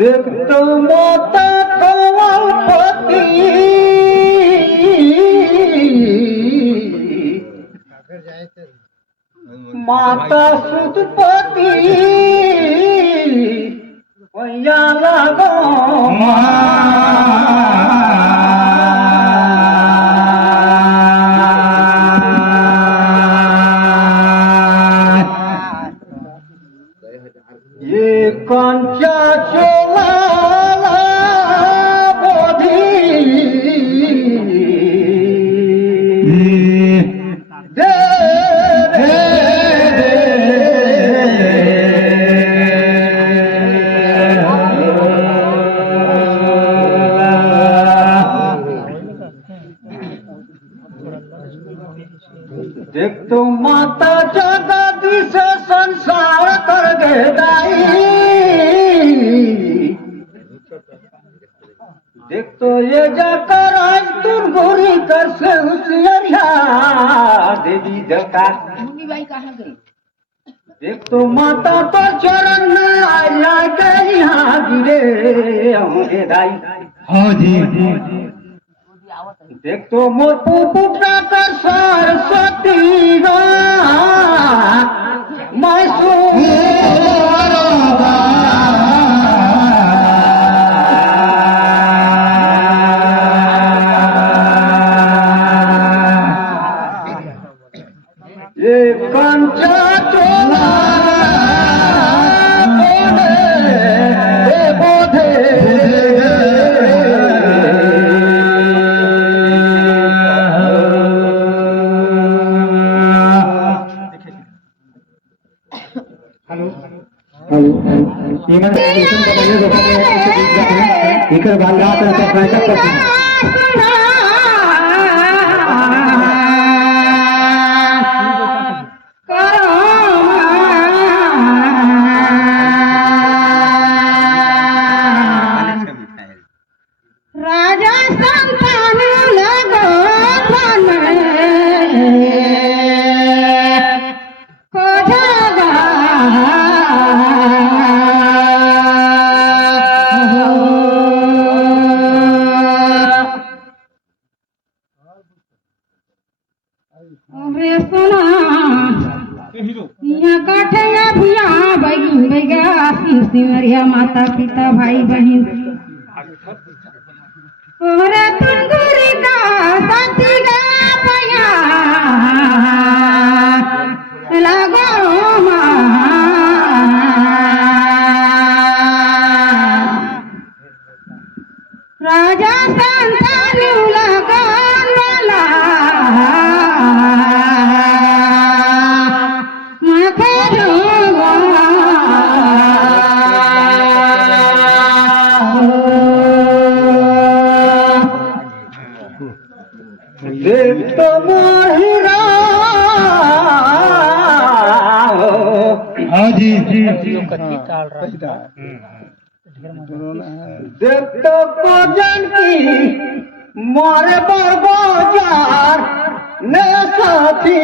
देखतो माता कमलपति माता सुतपति पैया लगो ये कंचा चोला बोधी दे देख तो माता जगदीश संसार कर दे दाई देख तो ये जाकर आज तुम गोरी कर से होशियारिया देवी देवता देख तो माता तो चरण में आया के यहाँ गिरे होंगे दाई हाँ जी देख तो मोर पुटना कर सरस्वती ये कंचा चोला बोधे इकर बाल रात रहता है करते राजा संतान लगो अरे सुना यहाँ काठिया भैया बहन भैया सिमरिया माता पिता भाई बहन ओरे तुंगुरी का साथी गा पया लगो राजा संतानु लगो मला देख तो मोहिरा हाँ जी जी देख तो कोजन की मारे बरबाजार ने साथी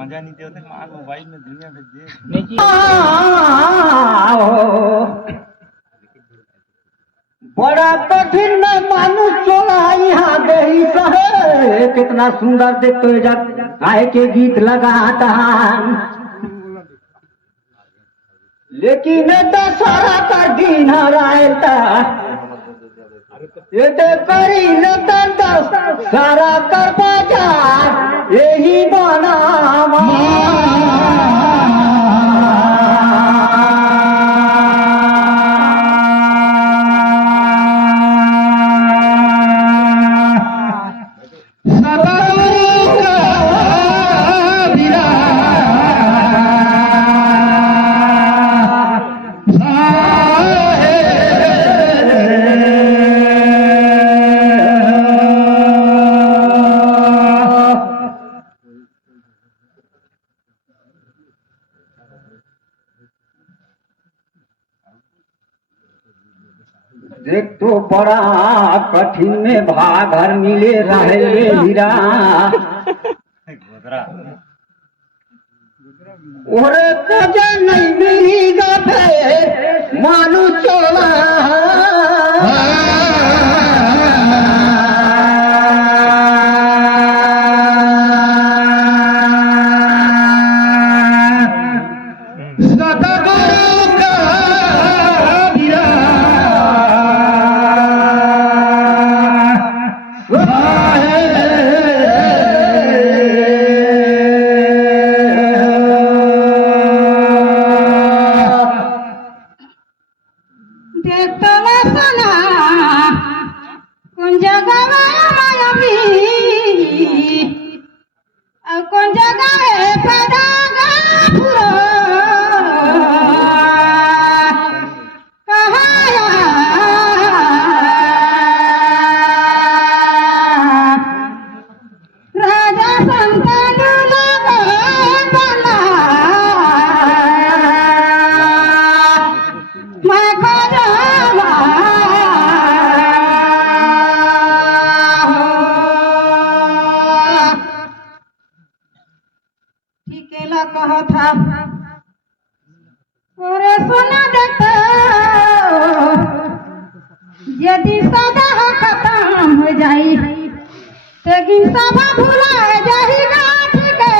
मजा नहीं देते मोबाइल में दुनिया में देख बड़ा कठिन में मानुष चोला यहाँ गई सहे कितना सुंदर देखते जब आए के गीत लगाता लेकिन दशहरा का दिन हराता ये तो करी न सारा कर बाजार यही बना देख तो बड़ा कठिन में भागर मिले रहे हीरा ओरे कजे नहीं मिली गए मानु चोला यदि सदा खत्म हो जाई लेकिन सभा भुला जाही गाठ के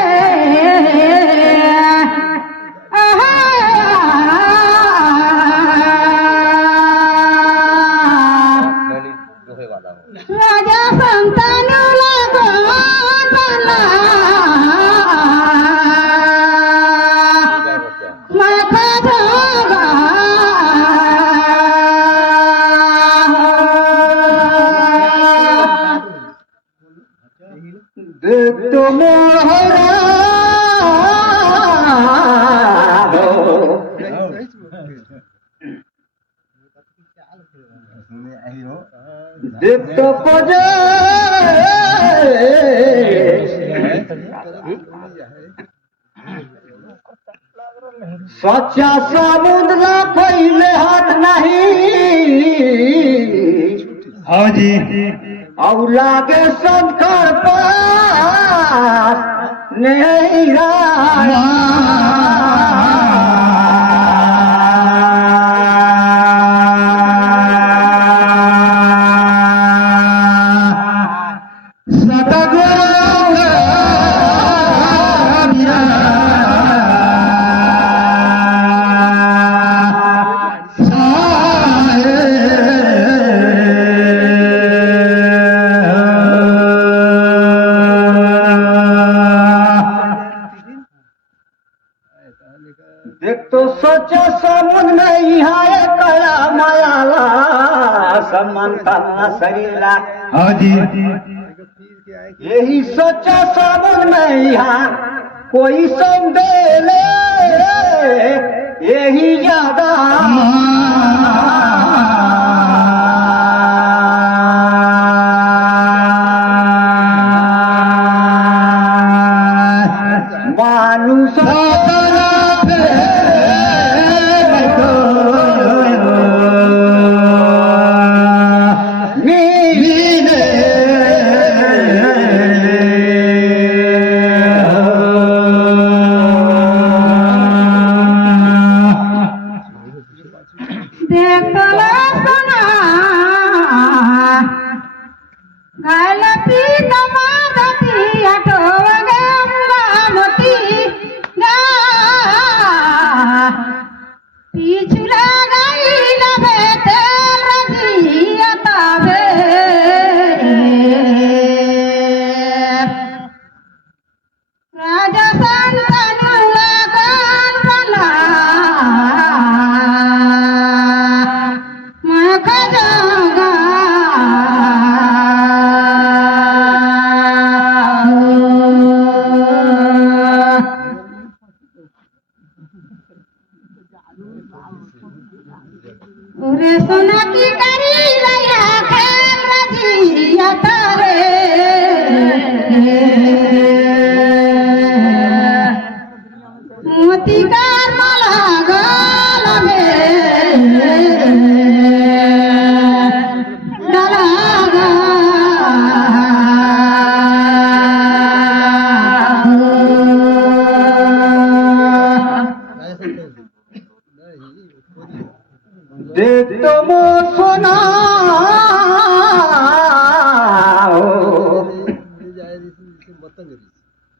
राजा संतानु लगो बला माथा धोगा तो मोहरा देख तो पजे सच्चा समुद्र पहले हाथ नहीं हाँ जी अब लागे शंकर पास नहीं देख तो सोचा समझ में यहाँ कया मायाला समानता शरीरा हाँ जी यही सोचा समझ में यहाँ कोई संदेह ले यही ज्यादा मानुष देखला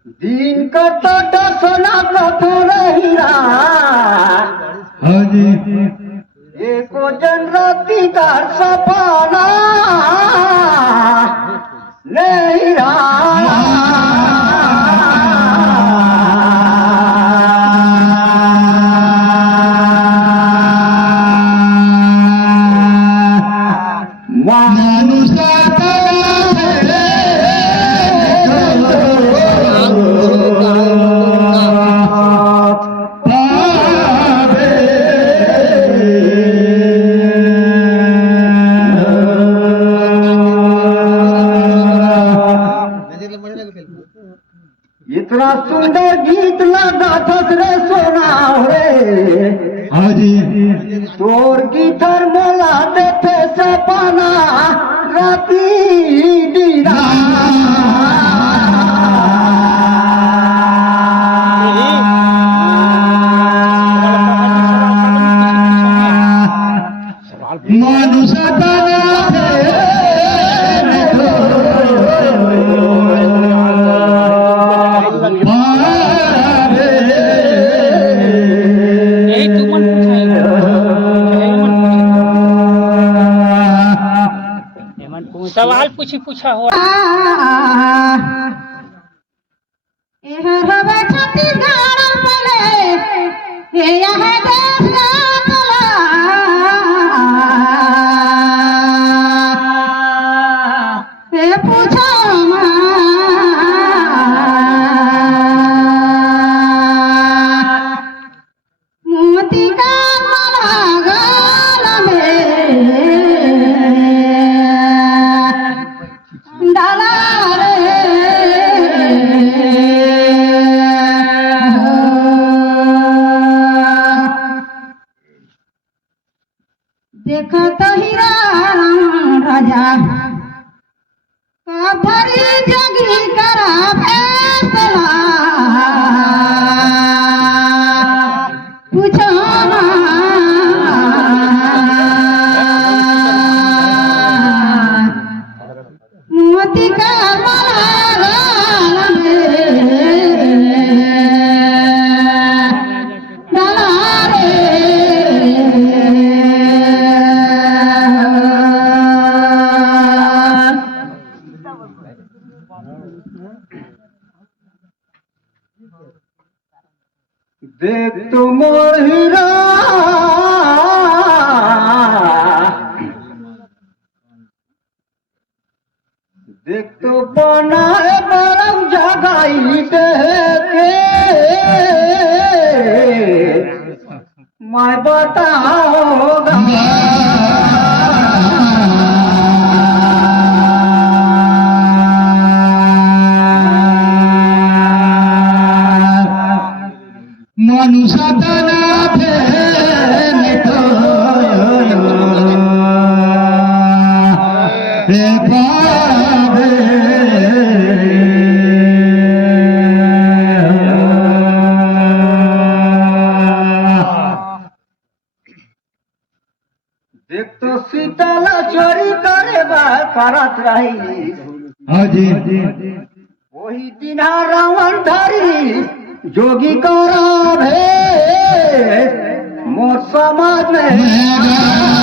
दिन कटत सोना कठोर हीरा हाँ जी एको जन राती का सपना नहीं इतना सुंदर गीत लगा रे सोना रे हाँ जी तोर गीतर मोला देखे सपना राती दीदा सवाल पूछा हो देखत हीरा राजा भरी जगी करा फैसला पूछो मोती का माला देख तो मोर हीरा देख तो बनाए बरम जगाई के मैं बताऊंगा देख तो सीताला चोरी करे करत रही हाँ जी वही दिन रावण धरी जोगी गौरव है मोर समाज में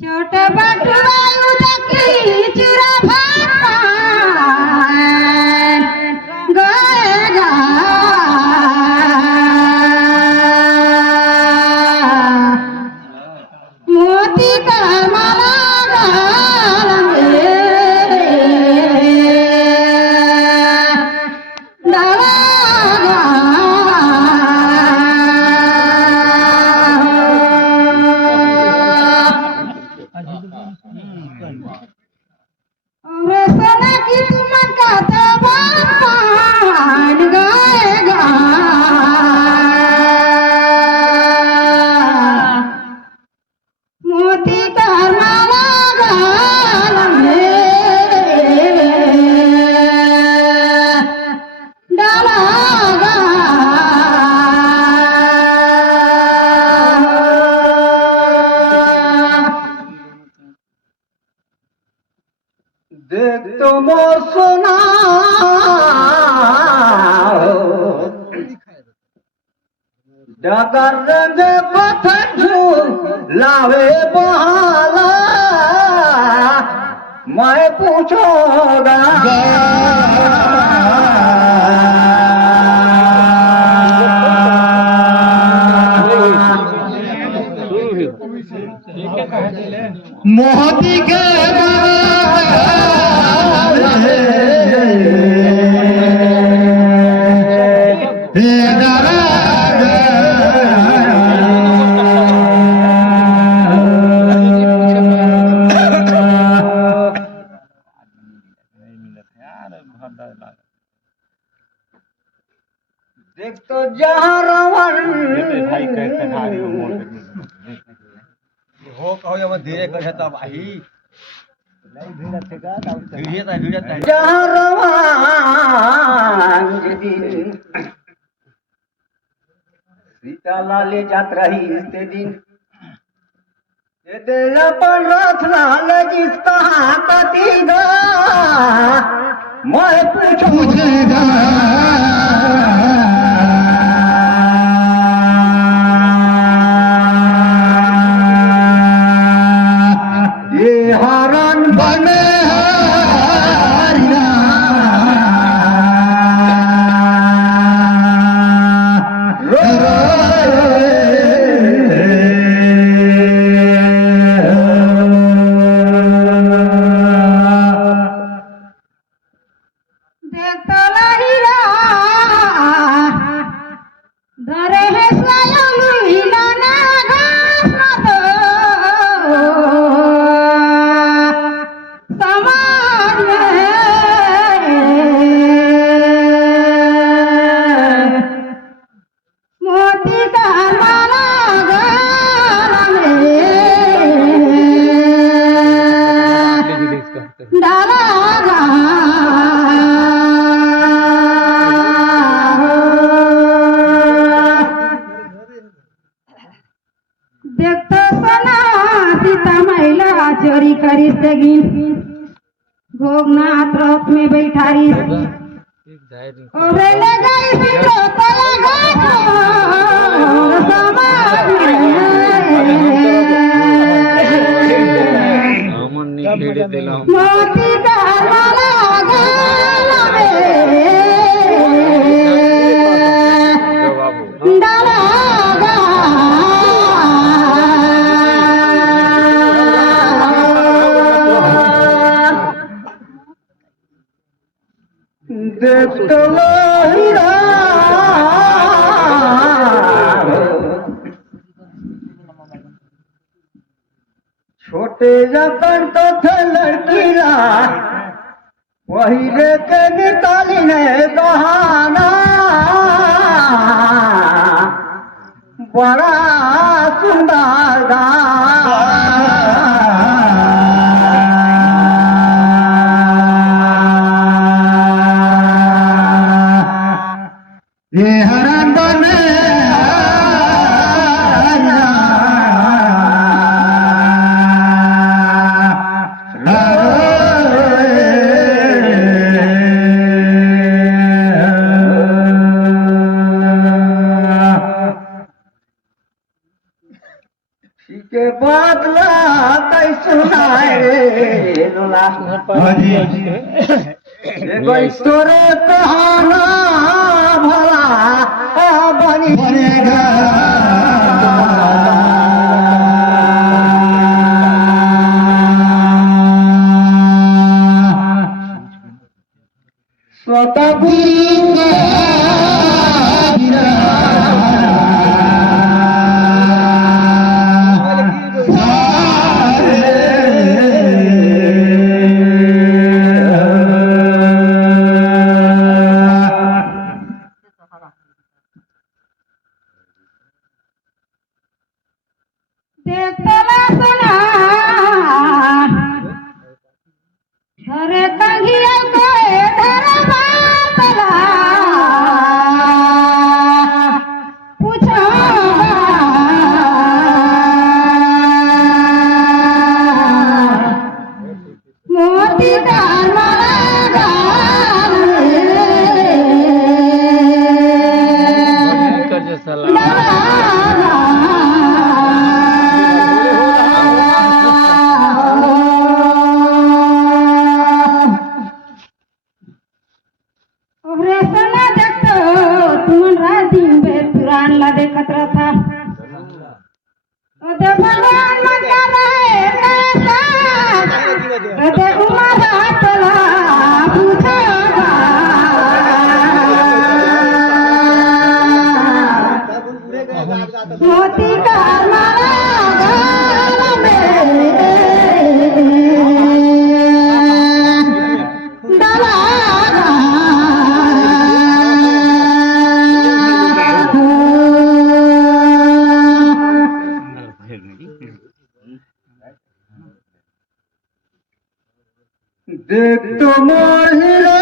छोटे बटुआ उदकी चुरा गएगा मोती का माला गाल सोना की तुम का तो बाप गएगा देख तुम सुना डगर रंग पत्थर लावे बहाला मैं पूछोगा मोती के देख तो जहाँ रावण हो कहो या मग धीरे कर तब आई जहाँ रावण सीता लाले जात रही ते दिन ते दिल पर रथ लाल जिसका कती गा मैं पूछूंगा ये हरण बने चोरी करीस घोगनाथ रथ में बैठारी ओबरे गई सिंधो तला घाट समाज मोती का माला गला में डाला छोटे जबन तो थे लड़कीला पहिले के निकाली ने बहाना बड़ा सुंदर ये हरण बने के बादला कई सुनाए लोला कोई तोरे कहाना भला बनी बनेगा स्वतः मोती का माला गाल कर्ज सलाह देखत रहता भगवान मन कर रहे उमर चला पूछेगा मोती का माला गाल में डाला देख तो मोहिरा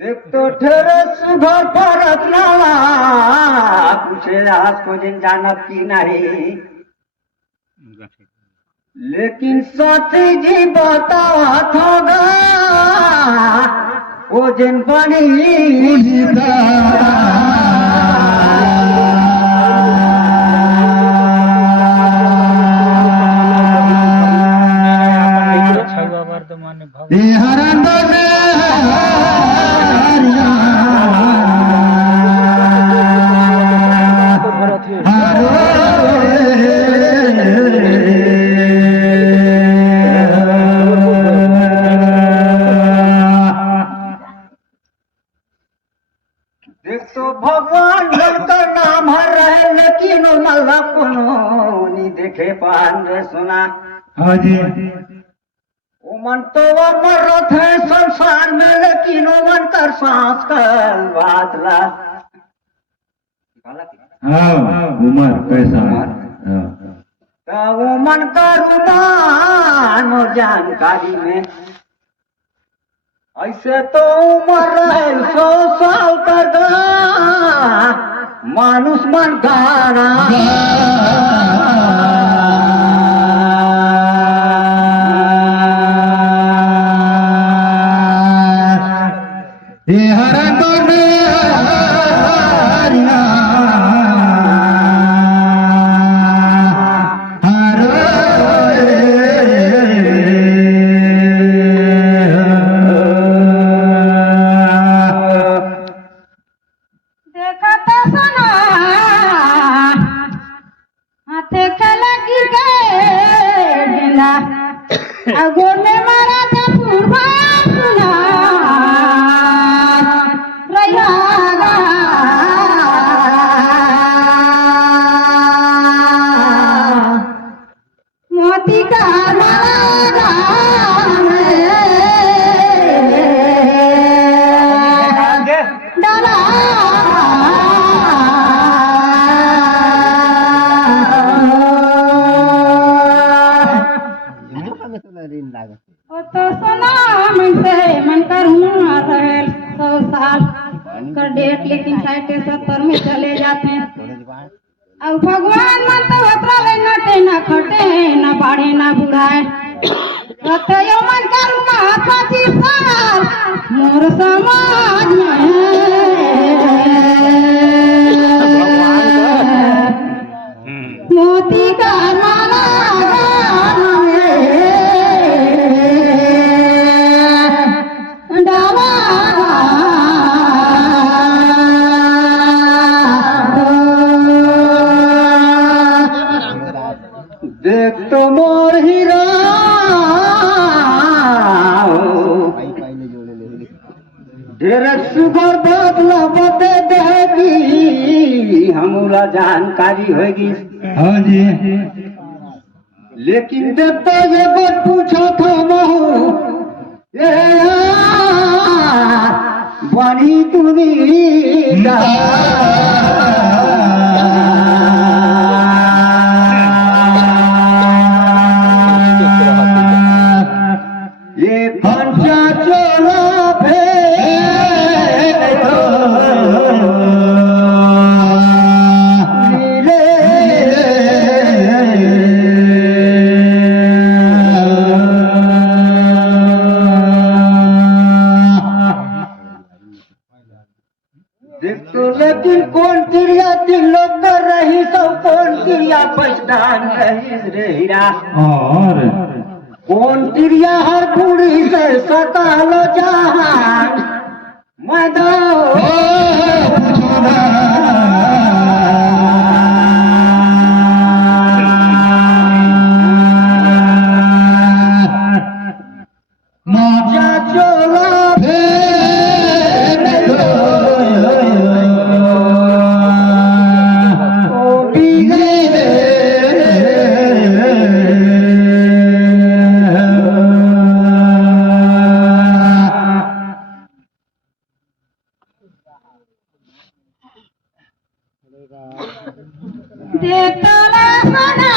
देख तो ठेरे सुघर परत नाला पूछे रात को जिन जानत की नहीं लेकिन साथी जी बतावत होगा वो जिन बनी देख तो भगवान का नाम हर रहे लेकिन मल्ला कोनो नहीं देखे पान रे सुना हाँ जी वो मन तो मरत है संसार में लेकिन वो मन कर सांस कल बादला हाँ उमर कैसा वो मन का रुमान और जानकारी में ऐसे तो उम्र है 100 साल कर मानुष मन गाना मोती का माला डाला तो सुना मन से मन कर रहे 100 साल का डेट लेकिन 60-70 में चले जाते हैं अब भगवान मन तो उतरा ले नटे न खटे न बाढ़े न बुढ़ाए यो मन कर 25 साल मोर समाज में मोती का माला देख तो मोर हीरा ढेर सुगर बदला बते देगी हमरा जानकारी होगी हाँ जी लेकिन जब तो ये बात पूछा था महू ये बनी दुनिया ये पंचा चोला रही तो कौन क्रिया पहचान रही रे हीरा और कौन क्रिया हर बूढ़ी से सतालो जहान मदो देखला सना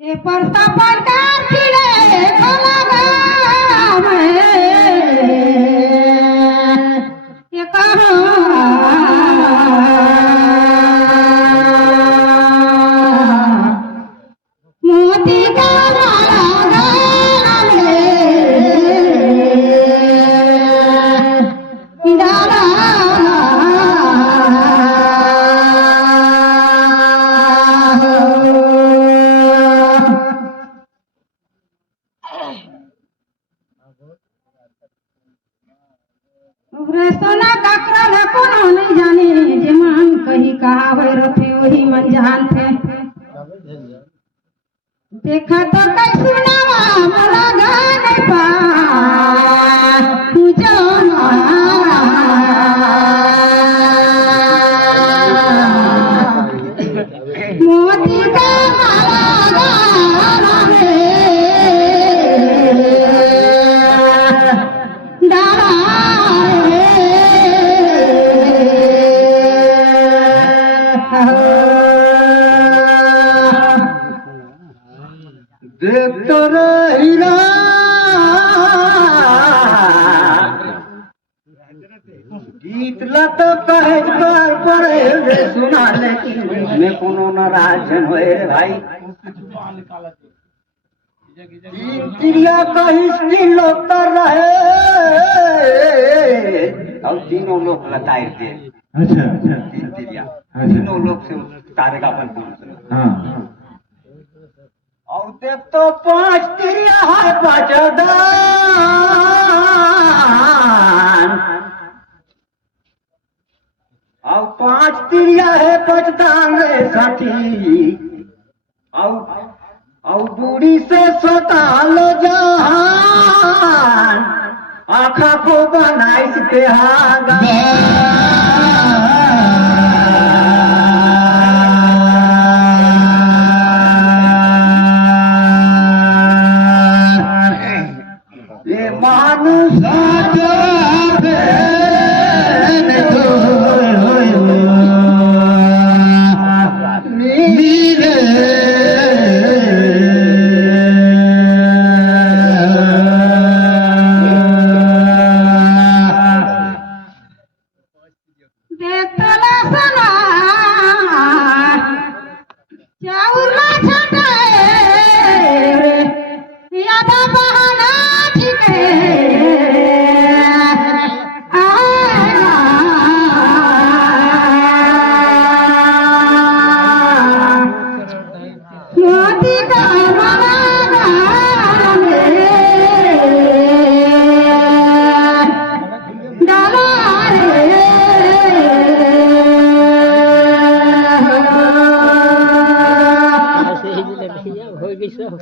ये परसा पलटार खिले खोला ये मोती का माला डाला सोना काकरा न कोनो नहीं जाने जे मान कही कहावे रथे वही मन जान थे देखा तो कई सुनावा मोला गाने पा तुझो मोती का माला गाने डाला देख तो हीरा गीत ला तो कहे कर पड़े रे सुना लेकिन में कोनो नाराज होए रे भाई चिड़िया कहीं तीन लोग कर रहे और तीनों लोग लताए थे अच्छा अच्छा तीन चिड़िया अच्छा। तीनों लोग से तारे का अपन पुरुष हाँ और देख तो 5 चिड़िया है 5 दान और 5 चिड़िया है 5 दान रे साथी और बूढ़ी से सतालो जहान आँखा को बनाइस के हागा ये मानुष देखला सना चाउरला छटाए यादा बहाना ठीके मोती का माला डाला ऐसे ही लड़कियां हो गई सब